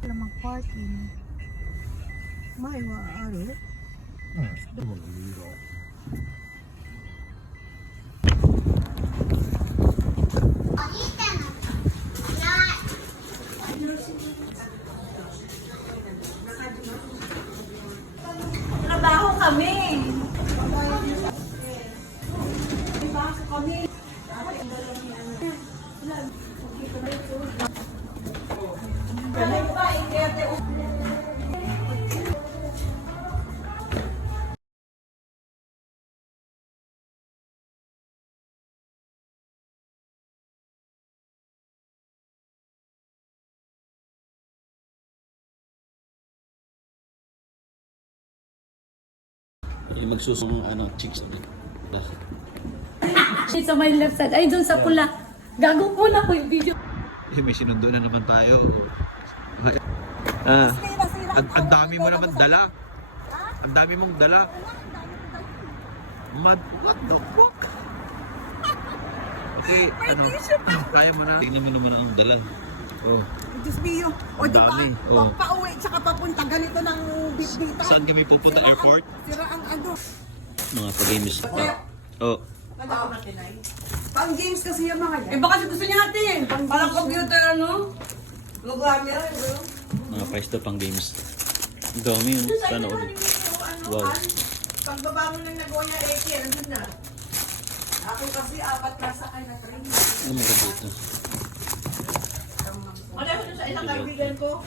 Wala mag-parking. May maaari. Trabaho kami. Trabaho kami. Magsusong chicks. Sa my left side. Ay, doon sa pula. Gagong pula ko yung video. May sinundo na naman tayo. Ang dami mo naman dala. Ang dami mong dala. What the fuck? Okay, kaya mo na. Tingnan mo naman ang dala. Oh. Diyos mio. O di ba? Dami. Oh. Pauwi tsaka papunta ganito ng bitbitan. Saan kami pupunta? Airport? Sira ang ano. Mga pag-games. Oh. Pang games kasi yung mga yan. Eh baka gusto niya natin. Parang computer ano? Programmer. Mga price to pang games. Ang dami yun. Sana ulit. Wow. Pagbaba mo ng Nagoya AK, nandun na. Ako kasi apat na sakay na train. Ano maganda ito? Wala ko sa isang kaibigan ko.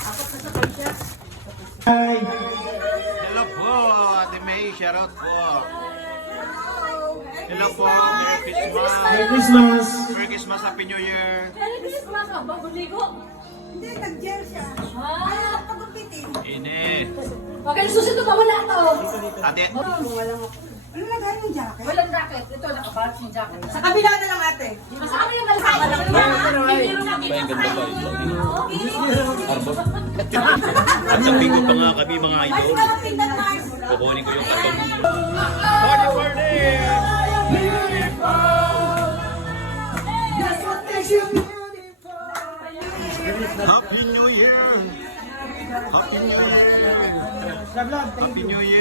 Apat na sakay siya. Hello po, Ate May. Shout out po. Hello po. Merry Christmas. Merry Christmas! Merry Christmas. Happy New Year. Merry Christmas. Bagong ligo. Hindi, nag-gel siya. Ah. Pag-upitin. Ine. Okay, susunod na wala to. Ate. Ano lagay yung jacket? Walang jacket. Ito, nakabatch yung jacket. Sa kabila na lang ate. Sa akin na malaki. Ang ganda ba? Arbor. At sabi ko pa nga kami mga idol. Kukunin ko yung katong. Party party! Happy New Year! Happy New Year! Happy New Year!